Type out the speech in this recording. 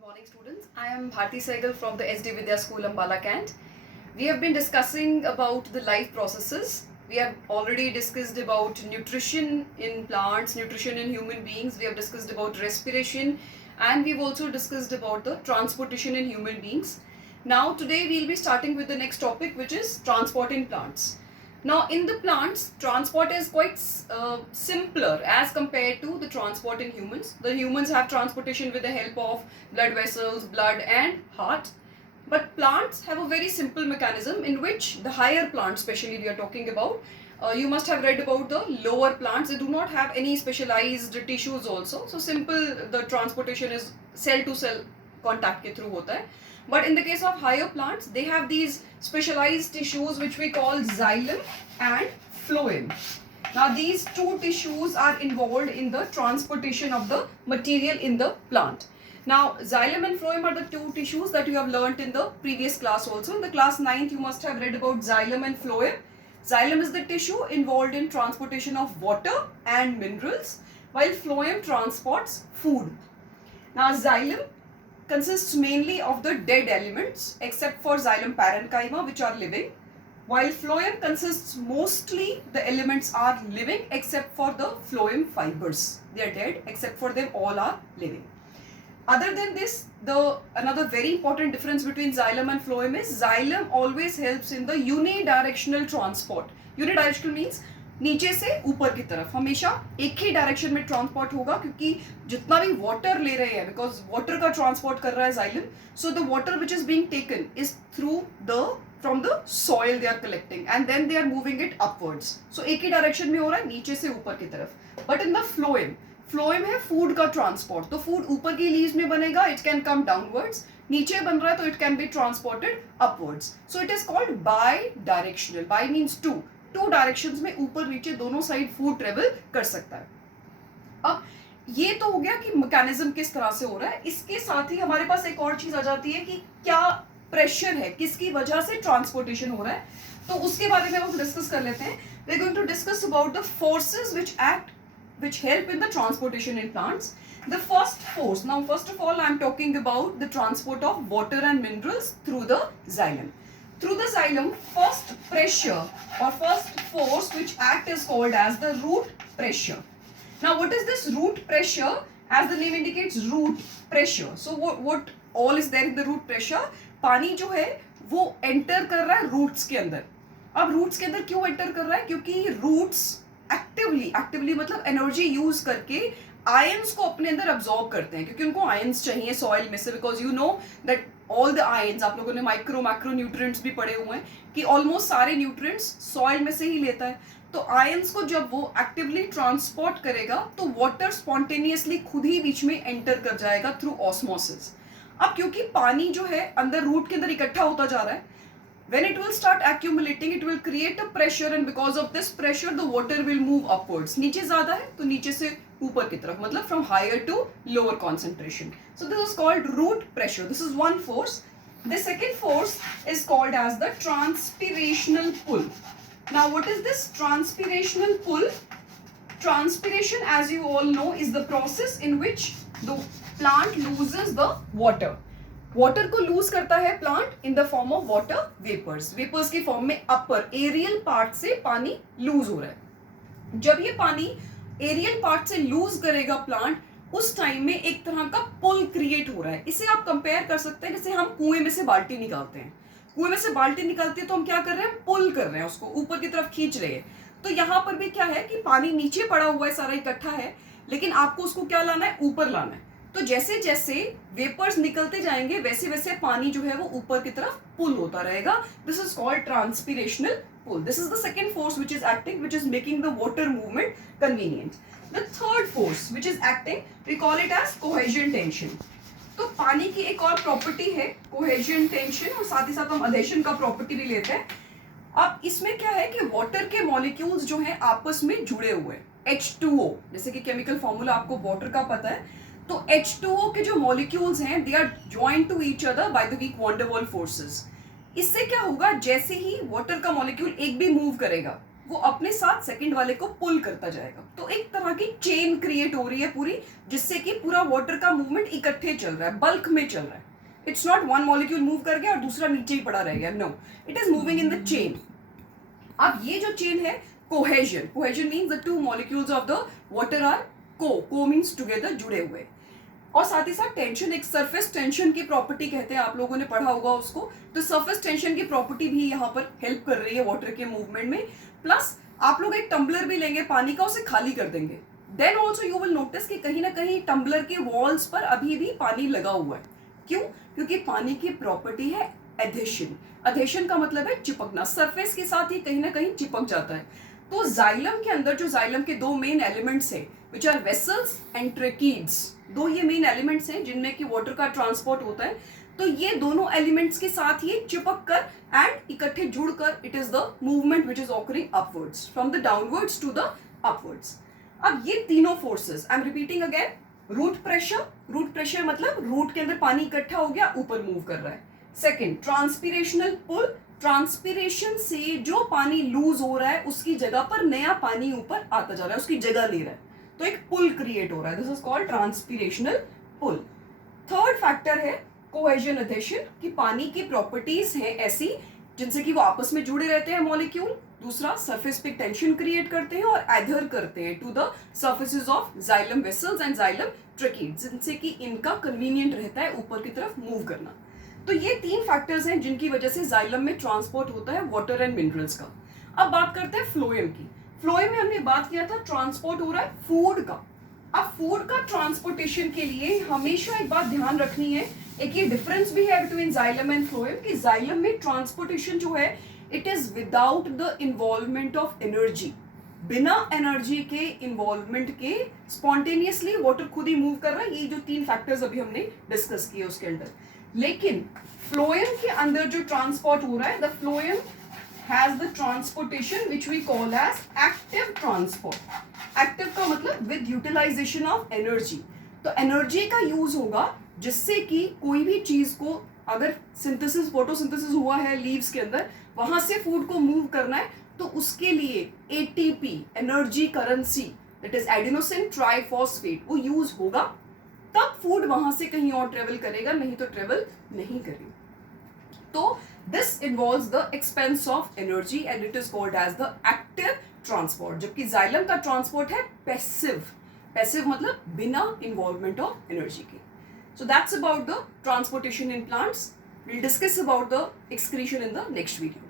Good morning, students. I am Bharti Saigal from the SD Vidya School, Ambala Cant. We have been discussing about the life processes. We have already discussed about nutrition in plants, nutrition in human beings. We have discussed about respiration, and we've also discussed about the transportation in human beings. Now, today we'll be starting with the next topic, which is transport in plants. Now, in the plants, transport is quite simpler as compared to the transport in humans. The humans have transportation with the help of blood vessels, blood and heart. But plants have a very simple mechanism in which the higher plants, especially we are talking about, you must have read about the lower plants. They do not have any specialized tissues also. So simple, the transportation is cell to cell contact के through होता है. But in the case of higher plants, they have these specialized tissues which we call xylem and phloem. Now these two tissues are involved in the transportation of the material in the plant. Now xylem and phloem are the two tissues that you have learnt in the previous class also. In the class 9th you must have read about xylem and phloem. Xylem is the tissue involved in transportation of water and minerals, while phloem transports food. Now xylem consists mainly of the dead elements except for xylem parenchyma, which are living, while phloem consists mostly the elements are living except for the phloem fibers. They are dead, except for them all are living. Other than this, another very important difference between xylem and phloem is xylem always helps in the unidirectional transport. Unidirectional means नीचे से ऊपर की तरफ हमेशा एक ही direction में transport होगा, क्योंकि जितना भी वाटर ले रहे हैं, बिकॉज वाटर का ट्रांसपोर्ट कर रहा है xylem, so the water which is being taken is through the from the soil they are collecting and then they are moving it upwards. So एक ही डायरेक्शन में हो रहा है नीचे से ऊपर की तरफ. बट इन द फ्लोएम है फूड का ट्रांसपोर्ट. तो फूड ऊपर की लीव्स में बनेगा, इट कैन कम डाउनवर्ड्स. नीचे बन रहा है तो it can be transported upwards. So it is called bidirectional. Bi means two directions में ऊपर नीचे दोनों साइड फूड ट्रेवल कर सकता है. अब ये तो हो गया कि मैकेनिज्म किस तरह से हो रहा है. इसके साथ ही हमारे पास एक और चीज आ जाती है कि क्या प्रेशर है, किसकी वजह से ट्रांसपोर्टेशन हो रहा है. तो उसके बारे में हम डिस्कस कर लेते हैं. We are going to discuss about the forces which help in the transportation in plants. The first force, now first of all I am talking about the transport of water and minerals through the xylem. Through the xylem, first pressure or first force which act is called as the root pressure. Now what is this root pressure? As the name indicates, root pressure. So what all is there in the root pressure? पानी जो है वो enter कर रहा है roots के अंदर. अब roots के अंदर क्यों enter कर रहा है? क्योंकि roots एक्टिवली मतलब एनर्जी यूज करके आयंस को अपने अंदर अब्सॉर्ब करते हैं, क्योंकि उनको आयंस चाहिए सॉइल में से. Because you know that all the ions, आप लोगों ने माइक्रो मैक्रो न्यूट्रिएंट्स भी पढ़े हुए हैं कि ऑलमोस्ट सारे न्यूट्रिएंट्स सॉइल में से ही लेता है. तो आयंस को जब वो एक्टिवली ट्रांसपोर्ट करेगा तो वाटर स्पॉन्टेनियसली खुद ही बीच में एंटर कर जाएगा थ्रू ऑस्मोसिस. अब क्योंकि पानी जो है अंदर रूट के अंदर इकट्ठा होता जा रहा है, when it will start accumulating, it will create a pressure, and because of this pressure the water will move upwards. नीचे ज़्यादा है तो नीचे से ऊपर की तरफ, मतलब from higher to lower concentration. So this is called root pressure. This is one force. The second force is called as the transpirational pull. Now what is this transpirational pull? Transpiration, as you all know, is the process in which the plant loses the water. Water को lose करता है plant in the form of water vapours. Vapours की form में upper aerial part से पानी loose हो रहा है. जब ये पानी एरियल पार्ट से लूज करेगा प्लांट, उस टाइम में एक तरह का पुल क्रिएट हो रहा है. इसे आप कंपेयर कर सकते हैं जैसे हम कुएं में से बाल्टी निकालते हैं. कुएं में से बाल्टी निकालते हैं तो हम क्या कर रहे हैं, पुल कर रहे हैं, उसको ऊपर की तरफ खींच रहे हैं. तो यहाँ पर भी क्या है कि पानी नीचे पड़ा हुआ है, सारा इकट्ठा है, लेकिन आपको उसको क्या लाना है, ऊपर लाना है. तो जैसे जैसे वेपर्स निकलते जाएंगे वैसे वैसे पानी जो है वो ऊपर की तरफ पुल होता रहेगा. This is called transpirational pull. This is the second force which is acting, which is making the water movement convenient. The third force which is acting, we call it as cohesion tension. तो पानी की एक और property है cohesion tension, और साथ ही साथ हम अधेशन का प्रॉपर्टी भी लेते हैं. अब इसमें क्या है कि वाटर के मॉलिक्यूल्स जो हैं आपस में जुड़े हुए हैं. H2O, जैसे कि केमिकल फॉर्मूला आपको वाटर का पता है, तो H2O के जो मॉलिक्यूल्स हैं they are joined to each other by the weak van der Waals forces. इससे क्या होगा, जैसे ही वाटर का मॉलिक्यूल एक भी मूव करेगा वो अपने साथ सेकंड वाले को पुल करता जाएगा। तो एक तरह की चेन क्रिएट हो रही है पूरी, जिससे कि पूरा वाटर का मूवमेंट इकट्ठे चल रहा है, बल्क में चल रहा है। It's not one molecule move कर गया और दूसरा नीचे ही पड़ा रह गया, no, it is moving in the chain. अब ये जो चेन है cohesion, cohesion means the two molecules of the water are co means together, जुड़े हुए। और साथ ही साथ टेंशन, एक सरफेस टेंशन की प्रॉपर्टी कहते हैं, आप लोगों ने पढ़ा होगा उसको। तो सरफेस टेंशन की प्रॉपर्टी भी यहाँ पर हेल्प कर रही है वाटर के मूवमेंट में। प्लस आप लोग एक टम्बलर भी लेंगे पानी का, उसे खाली कर देंगे, then also you will notice कि कहीं ना कहीं टम्बलर के वॉल्स पर अभी भी पानी लगा हुआ है। क्यों? क्योंकि पानी की प्रॉपर्टी है एडेशन। एडेशन का मतलब है चिपकना, सरफेस के साथ ही कहीं ना कहीं चिपक जाता है। तो जाइलम के अंदर, जो जाइलम के दो मेन एलिमेंट्स है which are vessels and tracheids, दो ये मेन एलिमेंट्स हैं जिनमें कि वाटर का ट्रांसपोर्ट होता है। तो ये दोनों एलिमेंट्स के साथ ये चिपक कर एंड इकट्ठे जुड़कर it is the movement which is occurring upwards, from the downwards to the upwards. अब ये तीनों forces, I am repeating again, root pressure, root pressure मतलब रूट के अंदर पानी इकट्ठा हो गया, ऊपर मूव कर रहा है। सेकेंड, ट्रांसपिरेशनल पुल, ट्रांसपिरेशन से जो पानी लूज हो रहा है उसकी जगह पर नया पानी ऊपर आता जा रहा है, उसकी जगह ले रहा है, तो एक पुल क्रिएट हो रहा है, this is called transpirational pull. Third factor है कोहेजन एडेशन, कि पानी की प्रॉपर्टीज हैं ऐसी जिनसे कि वो आपस में जुड़े रहते हैं मॉलिक्यूल। दूसरा, सरफेस पे टेंशन क्रिएट करते हैं और एडहर करते हैं to the surfaces of xylem vessels and xylem tracheids, जिनसे कि इनका कन्वीनियंट रहता है ऊपर की तरफ मूव करना। तो ये तीन फैक्टर्स हैं जिनकी वजह से जाइलम में ट्रांसपोर्ट होता है वाटर एंड मिनरल्स का। अब बात करते हैं फ्लोएम की। फ्लोएम में हमने बात किया था ट्रांसपोर्ट हो रहा है फूड का। अब फूड का ट्रांसपोर्टेशन के लिए हमेशा एक बात ध्यान रखनी है, एक ये डिफरेंस भी है बिटवीन जाइलम एंड फ्लोएम, कि जाइलम में ट्रांसपोर्टेशन जो है it is without the involvement of energy, बिना एनर्जी के इन्वॉल्वमेंट के स्पॉन्टेनियसली वाटर खुद ही मूव कर रहा है। ये जो तीन फैक्टर्स अभी हमने डिस्कस किए उसके अंदर। लेकिन फ्लोएम के अंदर जो ट्रांसपोर्ट हो रहा है, the phloem has the transportation which we call as active transport. Active का मतलब with utilization of energy. तो एनर्जी का यूज होगा जिससे कि कोई भी चीज को, अगर सिंथेसिस, फोटोसिंथेसिस हुआ है लीव्स के अंदर, वहां से फूड को मूव करना है, तो उसके लिए ATP, energy currency, that is adenosine triphosphate, वो यूज होगा, तब फूड वहां से कहीं और ट्रेवल करेगा, नहीं तो ट्रेवल नहीं करेगा। तो this involves the expense of energy and it is called as the active transport, जबकि जाइलम का ट्रांसपोर्ट है पैसिव। पैसिव मतलब बिना इन्वॉल्वमेंट ऑफ एनर्जी के। So that's about the transportation in plants. We'll discuss about the excretion in the next video.